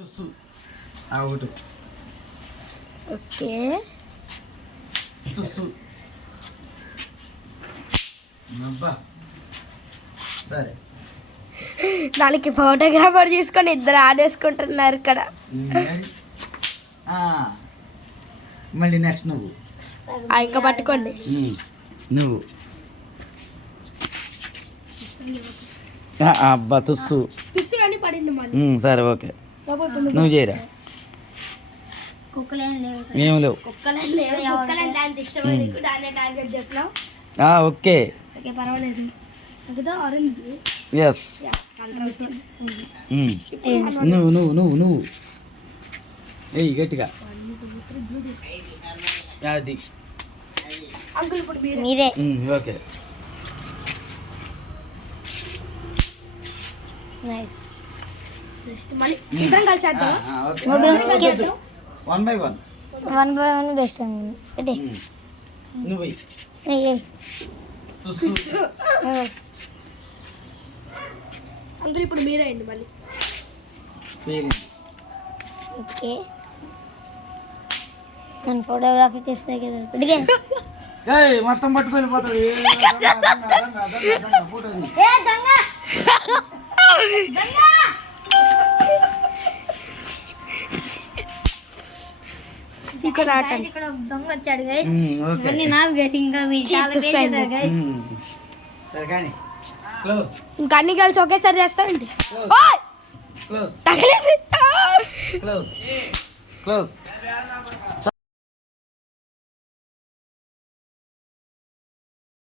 ఒకటి ఓకే అబ్బా సరే దానికి ఫోటోగ్రాఫర్ తీసుకొని ఇద్దరు ఆడేసుకుంటున్నారు ఇక్కడ. మళ్ళీ నెక్స్ట్ నువ్వు ఇంకా పట్టుకోండి. నువ్వు అబ్బా తుస్సు తుస్సు కానీ పడింది మళ్ళీ. సరే ఓకే నువ్వు చేయరా. ఏం లేవు. కుక్కలంటే అంత ఇష్టమైన దాన్ని టార్గెట్ చేస్తున్నాం. ఓకే ఓకే పర్వాలేదు. ఆరెంజ్ ఎస్ నువ్వు నువ్వు నువ్వు నువ్వు ఏయ్ గట్టిగా అది అంకుల్ ఇప్పుడు మీరే. Okay nice. నెక్స్ట్ మళ్ళీ ఇద్దరం కలిసి ఆడతాం. వన్ బై వన్ బెస్ట్ అండి. నువ్వు అంకుల్ ఇప్పుడు మీరే అండి మళ్ళీ. ఓకే నేను ఫోటోగ్రఫీ చేస్తే కదా ఇప్పటికే మొత్తం పట్టుకొని పోతుంది. ఇక్కడ ఇక్కడ దొంగ వచ్చాడు గైస్. అన్ని నాకు గైస్. ఇంకా మీరు చాలా చేశారు గైస్. సరే కానీ క్లోజ్. ఇంకా అన్ని కలిసి ఒకేసారి చేస్తామండి. క్లోజ్ తగలేదు. Close close